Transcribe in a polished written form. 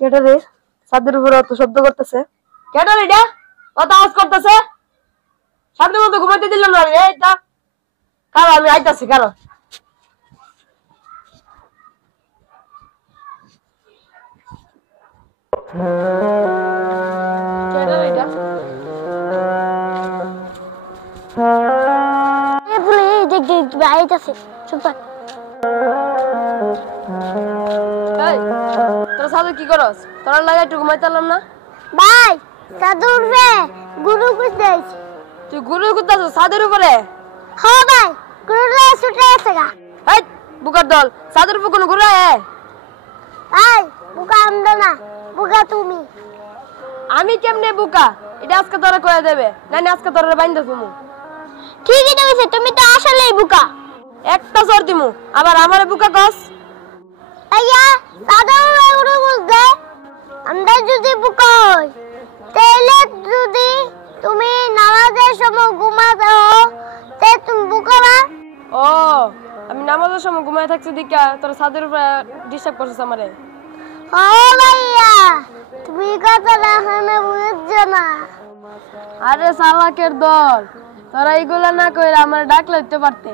কেডা রে ছাদের উপরে অত শব্দ করতেছে? কেডা রে এটা অত আওয়াজ করতেছে? শান্তি মতো ঘুমাইতে দিল না রে। এটা কারো আমি আইতাছি কারো। কেডা রে এটা? এ বলে দেখ দেখ আইতাছে চুপ থাক। এই তোরা ছাদে কি করস? তোরা লাগা একটু ঘুমাইতালাম না? ভাই ছাদের উপরে গুরু কুদাইছ। তুই গুরু কুদাছস ছাদের উপরে? হ্যাঁ ভাই গুরুরা ছুটে আছে গা। এই বুকার দল ছাদের উপর কোন গুরু আয়? ভাই বুকা আমরা না বুকা তুমি। আমি কেমনে বুকা? এটা আজকে তোরা কইয়া দেবে না না আজকে তোরা বাইন্দা দিমু। ঠিকই কইছে তুমি তো আসলেই বুকা। একটা জোর দিমু আবার আমারে বুকা কস। আইয়া ছাদের উপরে গুরু কুদে আমরা যদি বুকা হই তাহলে যদি তুমি নামাজের সময় ঘুমাতে হও তে তুমি বুকা না? ও আমি নামাজের সময় ঘুমায় থাকছি দিকা তোরা ছাদের উপরে ডিস্টার্ব করছিস আমারে। ও ভাইয়া তুমি কথাটা এখনো বুঝছো না। আরে সালাকের দল তোরা এইগুলা না কইরা আমারে ডাকলে হইতে পারতে।